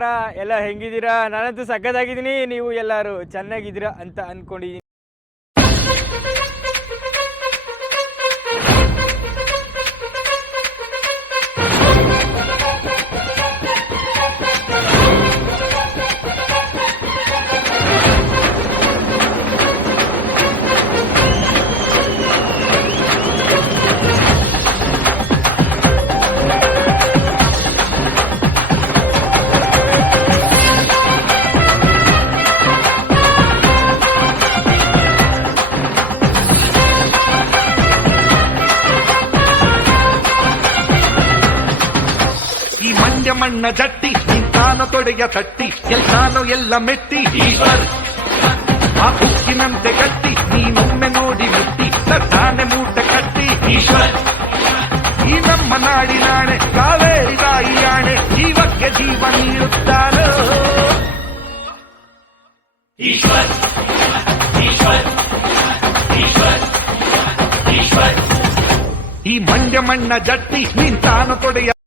ನಮಸ್ಕಾರ. ಎಲ್ಲ ಹೆಂಗಿದ್ದೀರಾ? ನಾನಂತೂ ಸಕ್ಕತ್ತಾಗಿದ್ದೀನಿ. ನೀವು ಎಲ್ಲರೂ ಚೆನ್ನಾಗಿದ್ದೀರಾ ಅಂತ ಅನ್ಕೊಂಡಿದ್ದೀನಿ. ಮಂಡ್ಯ ಮಣ್ಣ ಜಟ್ಟಿ ನಿಂತಾನು ತೊಡೆಯ ತಟ್ಟಿ ಎಲ್ಲಾನು ಎಲ್ಲ ಮೆಟ್ಟಿ ಈಶ್ವರ್ ಆ ಉಕ್ಕಿನಂತೆ ಗಟ್ಟಿ ನೀನೊಮ್ಮೆ ನೋಡಿ ಮುಟ್ಟಿ ಸರ್ದಾನೆ ಮೂಟೆ ಕಟ್ಟಿ ಈಶ್ವರ್ ಈ ನಮ್ಮ ನಾಡಿನಾಣೆ ಕಾವೇರಿ ತಾಯಿಯಾಣೆ ಜೀವಕ್ಕೆ ಜೀವ ನೀಡುತ್ತಾರೋ ಈಶ್ವರ್ ಈಶ್ವರ್ ಈಶ್ವರ್ ಈಶ್ವರ್ ಈ ಮಂಡ್ಯ ಮಣ್ಣ ಜಟ್ಟಿ ನಿಂತಾನು ತೊಡೆಯ